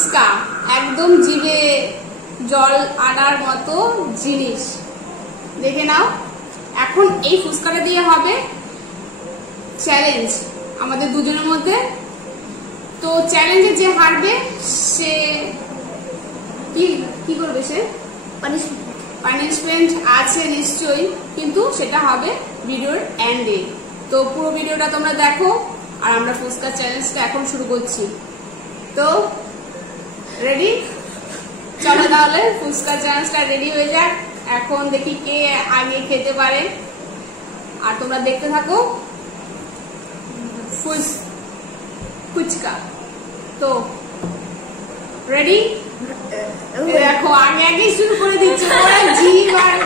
ফুচকা একদম জিভে জল আনার মতো জিনিস। দেখে নাও, এখন এই ফুচকাটা দিয়ে হবে চ্যালেঞ্জ আমাদের দুজনের মধ্যে। তো চ্যালেঞ্জে যে হারবে সে কি করবে? সে পানিশমেন্ট আছে নিশ্চয়ই, কিন্তু সেটা হবে ভিডিওর এন্ডে। তো পুরো ভিডিওটা তোমরা দেখো, আর আমরা ফুচকা চ্যালেঞ্জটা এখন শুরু করছি। তো রেডি? চলো তাহলে ফুচকা চ্যালেঞ্জটা রেডি হয়ে যাক। এখন দেখি কে আগে খেতে পারে, আর তোমরা দেখতে থাকো ফুচকা। তো রেডি? দেখো আগে আগে শুরু করে দিচ্ছে,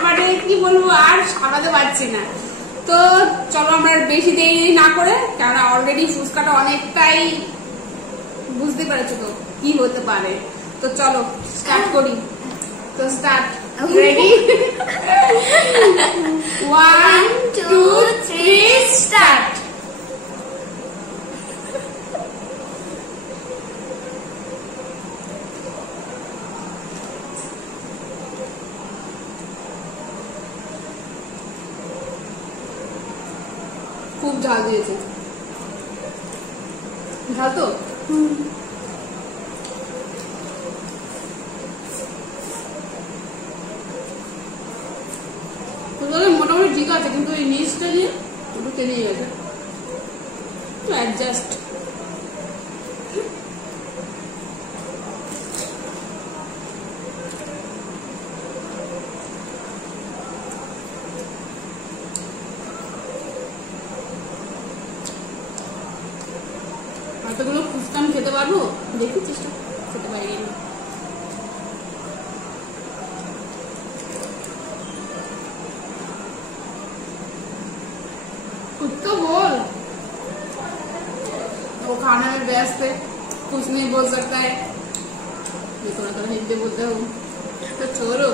মানে কি বলবো, আর সামলাতে পারছি না। তো চলো আমরা বেশি দেরি না করে, কারণ অলরেডি ফুচকাটা অনেকটাই বুঝতে পেরেছো তো কি হতে পারে। তো চলো স্টার্ট করি। তো স্টার্ট। রেডি? 1 2 3 স্টার্ট। খুব ঝাল দিয়েছে। ঝাল তো মোটামুটি ঠিক আছে, কিন্তু এই নিচটা দিয়ে একটু টেনে গেছে। অ্যাডজাস্ট। এতগুলো ফুচকা আমি খেতে পারবো? দেখি চেষ্টা খেতে পারি কিনা। कुछ तो बोल। वो खाने में व्यस्त है, कुछ नहीं बोल सकता है। मैं थोड़ा थोड़ा हिंदी बोलता हूँ, तो छोड़ो।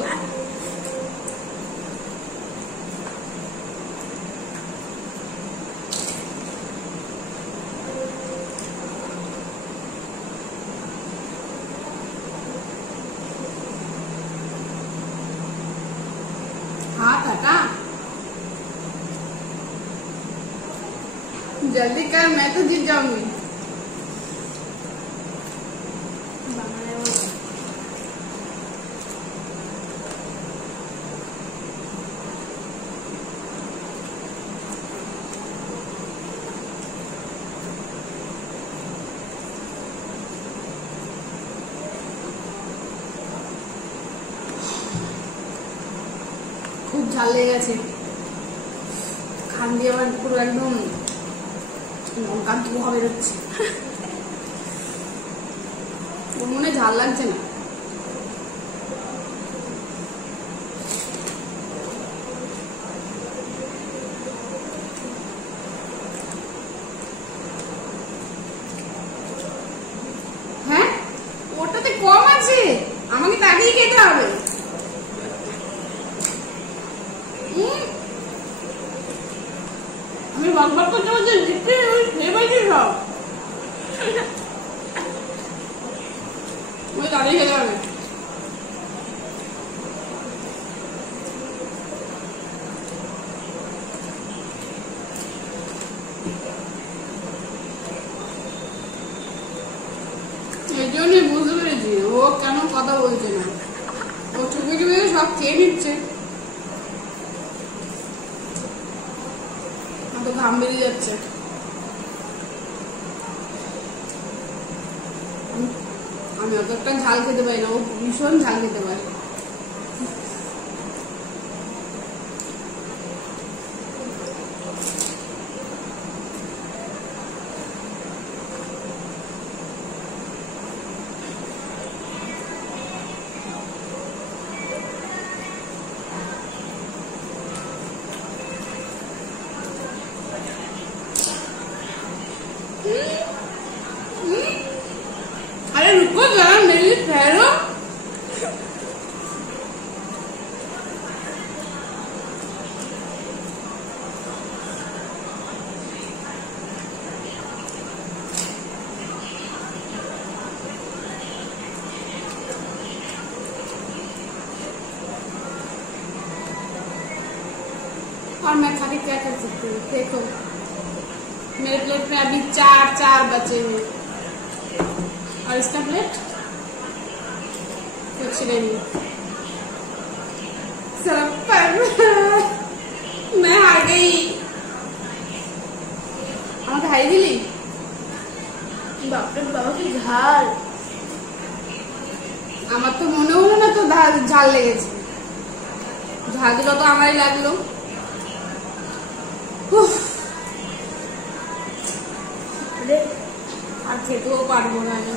हाथ हटा, जल्दी कर, मैं तो जीत जाऊंगी। খুব ঝাল লেগে গেছে। খান দিয়ে আবার পুরো একদম লঙ্কা ধোয়া বেরোচ্ছে। ওর মনে ঝাল লাগছে না। হ্যাঁ, ওটাতে কম আছে, আমাকে তাকেই খেতে হবে। আমি বকবক করতে করতে জিততে খেয়ে পাইছি সব। ওই দাঁড়িয়ে খেতে হবে। এই জন্যই বুঝতে পেরেছি ও কেন কথা বলছে না। ও চুপে চুপে সব খেয়ে নিচ্ছে। তো ঘাম বেরিয়ে যাচ্ছে। আমি অতটা ঝাল খেতে পারি না, ও ভীষণ ঝাল খেতে পারে। अरे रुको जरा, मेरी ठहरो। और मैं खा के क्या कर सकती हूँ? देखो मेरे प्लेट में अभी 4 बचे हैं और इसका प्लेट कुछ नहीं। सब पर मैं हार गई। আমাকে হারিয়ে দিলি? বাপরে বাবা কি ঝাল। আমার তো মনে হলো না তো ঝাল লেগেছে। ঝাল দিল তো আমারই লাগলো। আর খেতেও পারবো না আমি।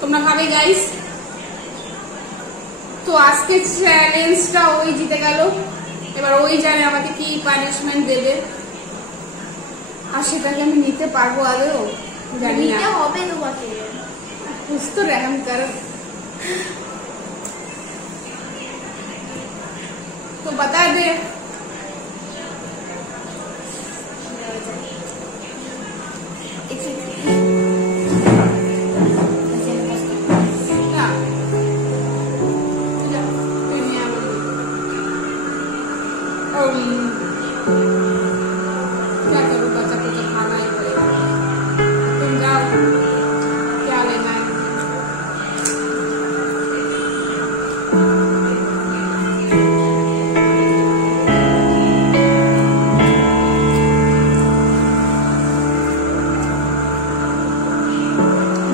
তোমরা খাবে গাইস? তো আজকে চ্যালেঞ্জটা ওই জিতে গেল। এবার ওই জানে আমাকে কি পানিশমেন্ট দেবে, আর সেটাকে আমি নিতে পারবো আদৌ জানি না। নিতে হবে তোমাকে, कुछ तो रहम कर। तो बता दे। क्या करूँ, बच्चा को तो खाना ही पड़ेगा। तुम जाओ, क्या लेना है?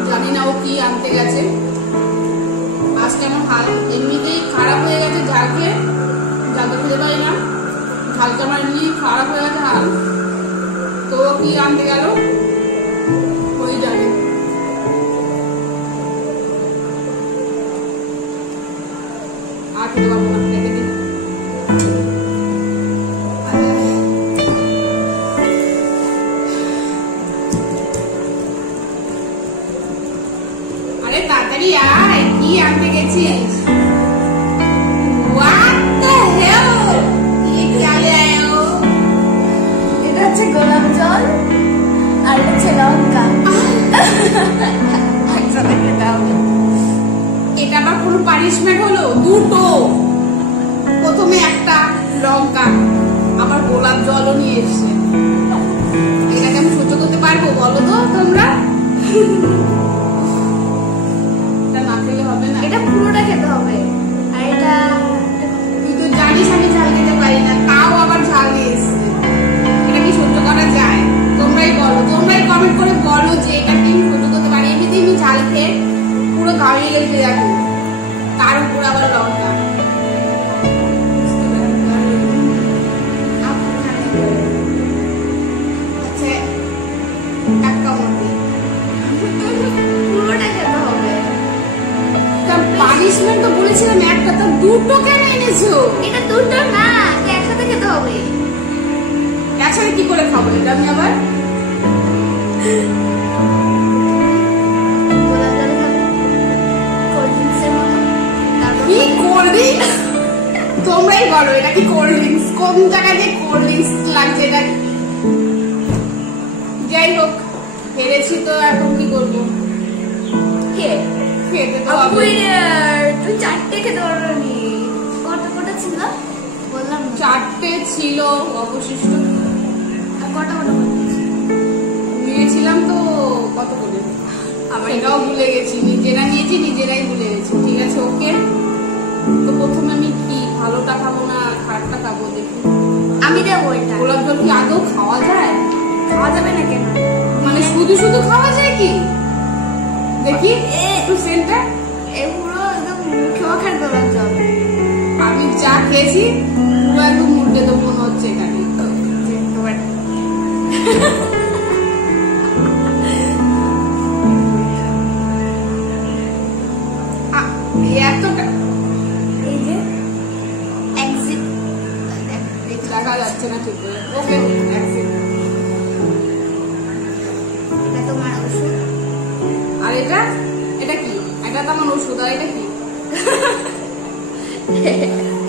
জানি না ও কি আনতে গেছে। আজকে আমার হাল এমনিতেই খারাপ হয়ে গেছে ঝাল খেয়ে, ঝালটা খেতে পারি না। ঝালটা আমার এমনি খারাপ হয়ে গেছে হাল। তো ও কি আনতে গেল ওই জানে। আর খেতে পারবো না, রেখে দিই। আরে তাড়াতাড়ি আয়, কি আনতে গেছিস? What the hell? ये क्या ले आया हो? এটা হচ্ছে গোলাপ জল আর এটা হচ্ছে লঙ্কা। একসাথে খেতে হবে। এটা আবার কোনো পানিশমেন্ট হলো? দুটো, প্রথমে একটা লঙ্কা, আবার গোলাপ জলও নিয়ে এসছে। এটাকে আমি সহ্য করতে পারবো বলো তো তোমরা? এটা না খেলে হবে না। এটা পুরোটা খেতে হবে। আর এটা তুই তো জানিস আমি ঝাল খেতে পারি না, তাও আবার ঝাল নিয়ে এসছে। এটা কি সহ্য করা যায়? তোমরাই বলো, তোমরাই কমেন্ট করে বলো যে এটা কি আমি সহ্য করতে পারি। এমনিতেই আমি ঝাল খেয়ে পুরো গাড়িয়ে গেছে দেখো, তার উপর আবার লঙ্কা। আচ্ছা এক কামড় দিই। পুরোটা খেতে হবে। পানিশমেন্ট তো বলেছিলাম একটা, তো দুটো কেন এনেছো? এটা দুটো না, এটা একসাথে খেতে হবে। একসাথে কি করে খাবো এটা আমি আবার? গোলাপ জল খাবে, কোল্ড ড্রিঙ্কসের মতো। তারপর কি কোল্ড ড্রিঙ্কস? তোমরাই বলো এটা কি কোল্ড ড্রিঙ্কস? কোন জায়গায় যে কোল্ড ড্রিঙ্কস লাগছে এটা? যাই হোক, হেরেছি তো এখন কি করবো? খেয়ে খেতে তো হবে। তুই 4টে খেতে পারবি। কটা ছিল বললাম না। 4টে ছিল অবশিষ্ট। আর কটা বলিস? নিয়েছিলাম তো কত করে আবার এটাও ভুলে গেছি। নিজেরা নিয়েছি, নিজেরাই ভুলে গেছি। ঠিক আছে ওকে। তো প্রথমে আমি কি ভালোটা খাবো না খারাপটা খাবো দেখি। আমি দেবো এটা। গোলাপ জল কি আদৌ খাওয়া যায়? খাওয়া যাবে না কেন? মানে শুধু শুধু খাওয়া যায় কি? দেখি একটু সেন্টটা। এ পুরো একদম মুখে মাখার গোলাপ জল। আমি যা খেয়েছি পুরো একদম মুড়ে দেবো মনে হচ্ছে এখানে। এতটা এই যে এক্সিট দেখা যাচ্ছে না ঠিক করে। ওকে এক্সিট। এটা তোমার ওষুধ। আর এটা এটা কি? এটা তো আমার ওষুধ। আর এটা কি?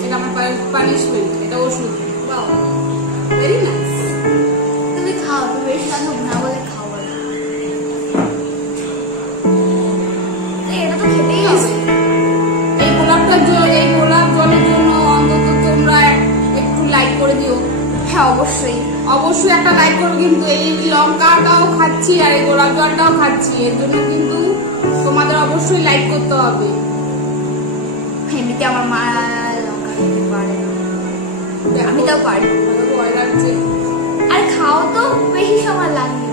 এটা আমার পানিশমেন্ট। এটা ওষুধ। বাহ ভেরি নাইস। তুমি খাও, তুমি বেশ সম্ভব না বলে খাও। এটা তো খেতেই হবে। এই গোলাপ জলের জন্য অন্তত তোমরা হ্যাঁ অবশ্যই অবশ্যই একটা লাইক করবে কিন্তু। এই লঙ্কাটাও খাচ্ছি আর এই গোলাপ জলটাও খাচ্ছি, এর জন্য কিন্তু তোমাদের অবশ্যই লাইক করতে হবে। এমনিতে আমার মা লঙ্কা খেতে পারে না, আমি তাও পারি। ভয় লাগছে। আর খাও তো, বেশি সময় লাগবে,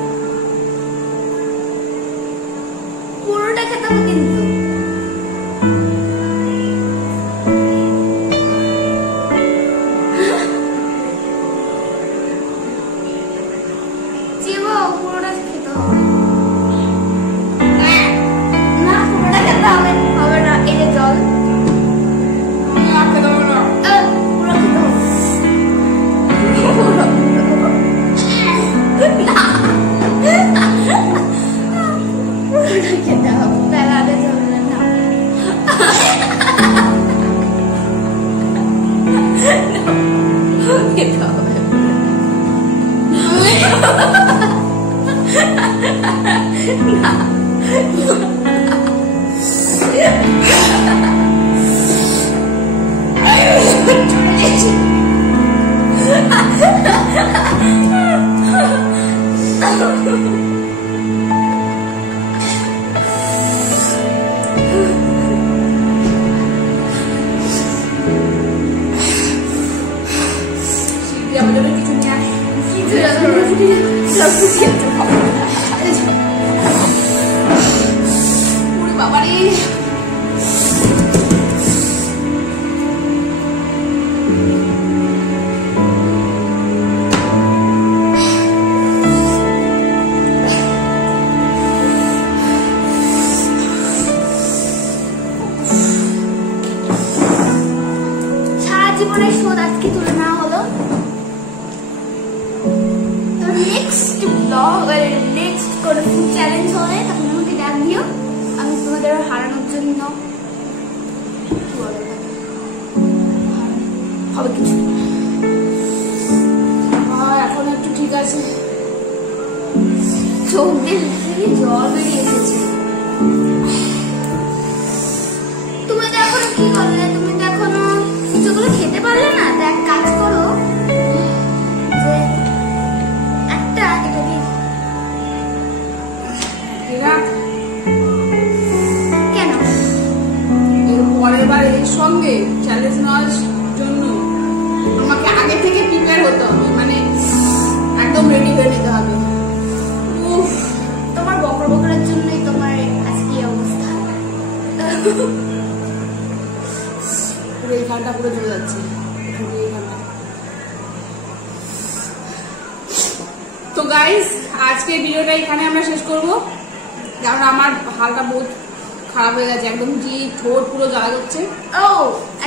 পুরোটা খেতে হবে কিন্তু। চিবো, পুরোটা খেতে হবে না, পুরোটা খেতে হবে হবে না। এই যে জল, পুরো খেতে হবে। খেতে হবে, তাহলে আগে চলবে না। খেতে হবে। আমাদের কিছু নিয়ে আস। বাবারে সারা জীবনের শোধ আজকে তুলে নেওয়া হলো। তো নেক্সট ব্লগ, নেক্সট কোনো ফুড চ্যালেঞ্জ হলে তখন আমাকে ডাক দিও, আমি তোমাদের হারানোর জন্য কি বলে হবে কিছু। এখন একটু ঠিক আছে। চোখ দিয়ে জল বেরিয়ে এসেছে। তুমি তো এখনো কি করলে? তুমি তো এখনো কিছুগুলো খেতে পারলে না। তো এক কাজ করো, যে একটা এটা দিয়ে কেন এর পরের বার এর সঙ্গে চ্যালেঞ্জ নেওয়ার জন্য আমাকে আগে থেকে প্রিপেয়ার হতে হবে, মানে একদম রেডি হয়ে নিতে হবে। উফ, তোমার বকর বকরের জন্যই তোমার আজকে এই অবস্থা। পুরো এই গানটা পুরো চলে যাচ্ছে। তো গাইস, আজকে ভিডিওটা এখানে আমরা শেষ করব, কারণ আমার হালটা বহুত খারাপ হয়ে গেছে, একদম জি ঠোঁট পুরো জ্বালা করছে। ও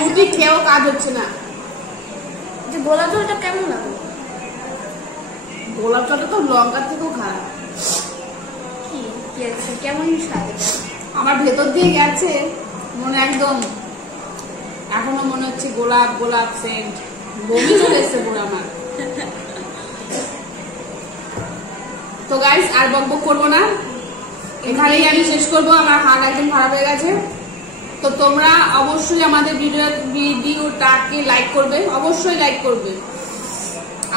যদি খেয়েও কাজ হচ্ছে না। যে গোলাপ জলটা কেমন লাগলো? গোলাপ জলটা তো লঙ্কার থেকেও খারাপ। কি আছে, কেমন স্বাদ এটা? আমার ভেতর দিয়ে গেছে মনে, একদম এখনো মনে হচ্ছে গোলাপ গোলাপ সেন্ট, বমি চলে এসছে পুরো আমার। তো গাইস, আর বকবক করবো না, এখানেই আমি শেষ করবো। আমার হাত একদম খারাপ হয়ে গেছে। তো তোমরা অবশ্যই আমাদের ভিডিওটাকে লাইক করবে, অবশ্যই লাইক করবে।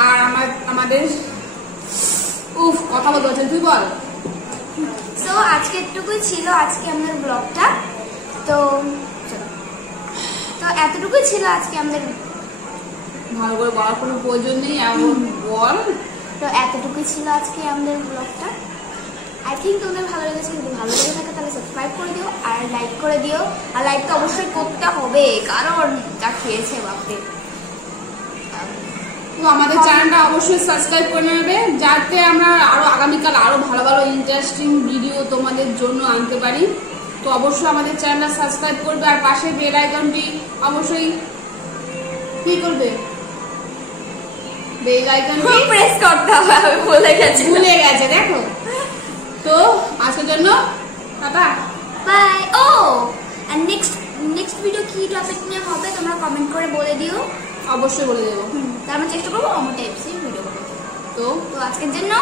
আর আমাদের কথা বলতে পারছেন, তুই বল। তো আজকে এতটুকুই ছিল আজকে আমাদের ব্লগটা। তো এতটুকুই ছিল আজকে আমাদের। ভালো করে বলার কোনো প্রয়োজন নেই, এমন বল। তো এতটুকুই ছিল আজকে আমাদের ব্লগটা। আই থিঙ্ক তোমাদের ভালো লেগেছে। যদি ভালো লেগে থাকে তাহলে সাবস্ক্রাইব করে দিও আর লাইক করে দিও। আর লাইক তো অবশ্যই করতে হবে, কারণ যা খেয়েছে বাপরে। তো আমাদের চ্যানেলটা অবশ্যই সাবস্ক্রাইব করে নেবে, যাতে আমরা আরো আগামীকাল আরো ভালো ভালো ইন্টারেস্টিং ভিডিও তোমাদের জন্য আনতে পারি। তো অবশ্যই আমাদের চ্যানেলটা সাবস্ক্রাইব করবে, আর পাশে বেল আইকনটি অবশ্যই কি করবে, বেল আইকনটি প্রেস করতে হবে। আমি ভুলে গেছি, দেখো। তো আজকের জন্য টাটা, বাই। ও আর নেক্সট ভিডিও কি টপিক নিয়ে হবে তোমরা কমেন্ট করে বলে দিও। অবশ্যই বলে দেবো। তার চেষ্টা করবো আমার টাইপসই ভিডিও করতে। তো আজকের জন্য